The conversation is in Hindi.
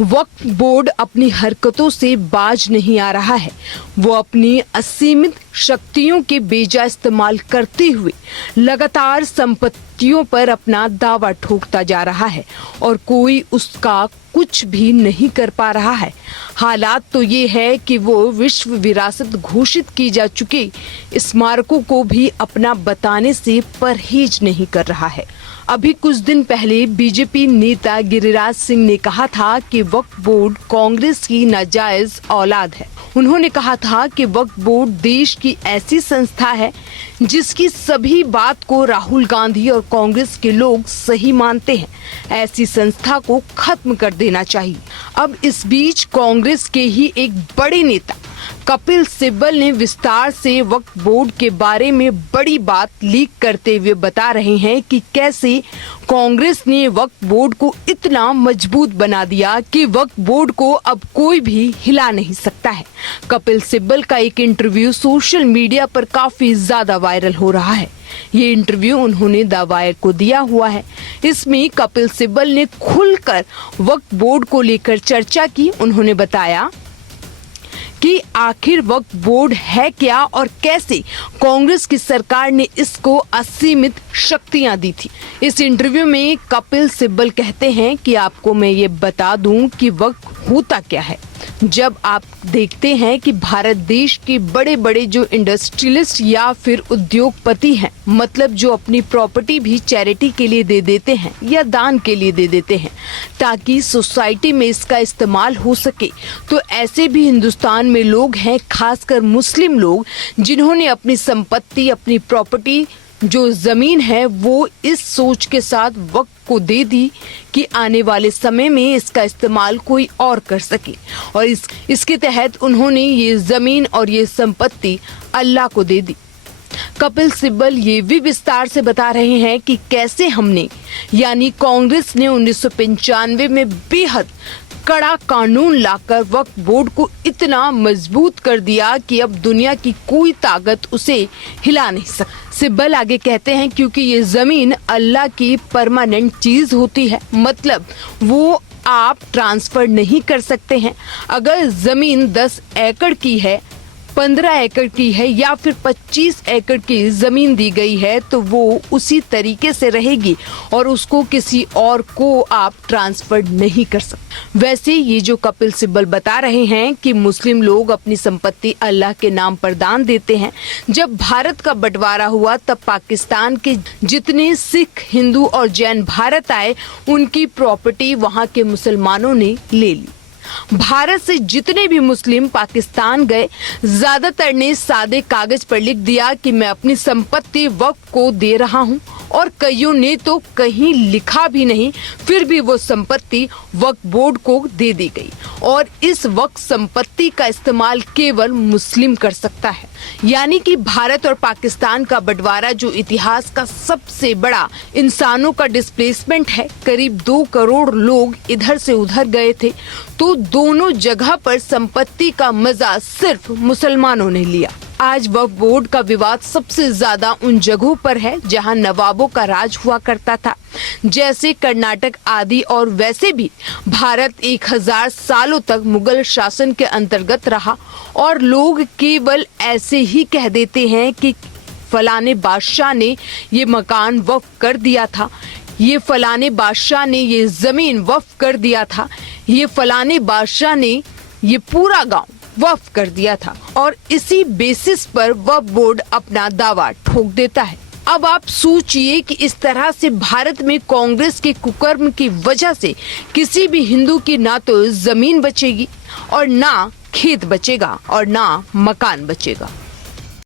वक्फ बोर्ड अपनी हरकतों से बाज नहीं आ रहा है। वो अपनी असीमित शक्तियों के बेजा इस्तेमाल करते हुए लगातार संपत्तियों पर अपना दावा ठोकता जा रहा है और कोई उसका कुछ भी नहीं कर पा रहा है। हालात तो ये है कि वो विश्व विरासत घोषित की जा चुकी स्मारकों को भी अपना बताने से परहेज नहीं कर रहा है। अभी कुछ दिन पहले बीजेपी नेता गिरिराज सिंह ने कहा था कि वक्फ बोर्ड कांग्रेस की नाजायज औलाद है। उन्होंने कहा था कि वक्फ बोर्ड देश की ऐसी संस्था है जिसकी सभी बात को राहुल गांधी और कांग्रेस के लोग सही मानते हैं। ऐसी संस्था को खत्म कर देना चाहिए। अब इस बीच कांग्रेस के ही एक बड़े नेता कपिल सिब्बल ने विस्तार से वक्फ बोर्ड के बारे में बड़ी बात लीक करते हुए बता रहे हैं कि कैसे कांग्रेस ने वक्फ बोर्ड को इतना मजबूत बना दिया कि वक्फ बोर्ड को अब कोई भी हिला नहीं सकता है। कपिल सिब्बल का एक इंटरव्यू सोशल मीडिया पर काफी ज्यादा वायरल हो रहा है। ये इंटरव्यू उन्होंने द वायर को दिया हुआ है। इसमें कपिल सिब्बल ने खुलकर वक्फ बोर्ड को लेकर चर्चा की। उन्होंने बताया कि आखिर वक्फ बोर्ड है क्या और कैसे कांग्रेस की सरकार ने इसको असीमित शक्तियां दी थी। इस इंटरव्यू में कपिल सिब्बल कहते हैं कि आपको मैं ये बता दूं कि वक्फ होता क्या है। जब आप देखते हैं कि भारत देश के बड़े बड़े जो इंडस्ट्रियलिस्ट या फिर उद्योगपति हैं, मतलब जो अपनी प्रॉपर्टी भी चैरिटी के लिए दे देते हैं या दान के लिए दे देते हैं ताकि सोसाइटी में इसका इस्तेमाल हो सके, तो ऐसे भी हिंदुस्तान में लोग हैं, खासकर मुस्लिम लोग, जिन्होंने अपनी संपत्ति, अपनी प्रॉपर्टी जो जमीन है वो इस सोच के साथ वक्फ को दे दी कि आने वाले समय में इसका इस्तेमाल कोई और कर सके, और इसके तहत उन्होंने ये जमीन और ये संपत्ति अल्लाह को दे दी। कपिल सिब्बल ये भी विस्तार से बता रहे हैं कि कैसे हमने यानी कांग्रेस ने 1995 में बेहद कड़ा कानून लाकर वक्फ बोर्ड को इतना मजबूत कर दिया कि अब दुनिया की कोई ताकत उसे हिला नहीं सकती। सिब्बल आगे कहते हैं क्योंकि ये जमीन अल्लाह की परमानेंट चीज होती है, मतलब वो आप ट्रांसफर नहीं कर सकते हैं। अगर जमीन 10 एकड़ की है, 15 एकड़ की है या फिर 25 एकड़ की जमीन दी गई है तो वो उसी तरीके से रहेगी और उसको किसी और को आप ट्रांसफर नहीं कर सकते। वैसे ये जो कपिल सिब्बल बता रहे हैं कि मुस्लिम लोग अपनी संपत्ति अल्लाह के नाम पर दान देते हैं, जब भारत का बंटवारा हुआ तब पाकिस्तान के जितने सिख, हिंदू और जैन भारत आए उनकी प्रॉपर्टी वहां के मुसलमानों ने ले ली। भारत से जितने भी मुस्लिम पाकिस्तान गए, ज्यादातर ने सादे कागज पर लिख दिया कि मैं अपनी संपत्ति वक्फ को दे रहा हूं, और कईयों ने तो कहीं लिखा भी नहीं, फिर भी वो संपत्ति वक्फ बोर्ड को दे दी गई और इस वक्फ संपत्ति का इस्तेमाल केवल मुस्लिम कर सकता है। यानी कि भारत और पाकिस्तान का बंटवारा जो इतिहास का सबसे बड़ा इंसानों का डिस्प्लेसमेंट है, करीब 2 करोड़ लोग इधर से उधर गए थे, तो दोनों जगह पर संपत्ति का मजा सिर्फ मुसलमानों ने लिया। आज वक्फ बोर्ड का विवाद सबसे ज्यादा उन जगहों पर है जहां नवाबों का राज हुआ करता था, जैसे कर्नाटक आदि, और वैसे भी भारत 1000 सालों तक मुगल शासन के अंतर्गत रहा और लोग केवल ऐसे ही कह देते हैं कि फलाने बादशाह ने ये मकान वक्फ कर दिया था, ये फलाने बादशाह ने ये जमीन वक्फ कर दिया था, ये फलाने बादशाह ने ये पूरा गांव वक्फ कर दिया था, और इसी बेसिस पर वक्फ बोर्ड अपना दावा ठोक देता है। अब आप सोचिए कि इस तरह से भारत में कांग्रेस के कुकर्म की वजह से किसी भी हिंदू की ना तो जमीन बचेगी और ना खेत बचेगा और ना मकान बचेगा।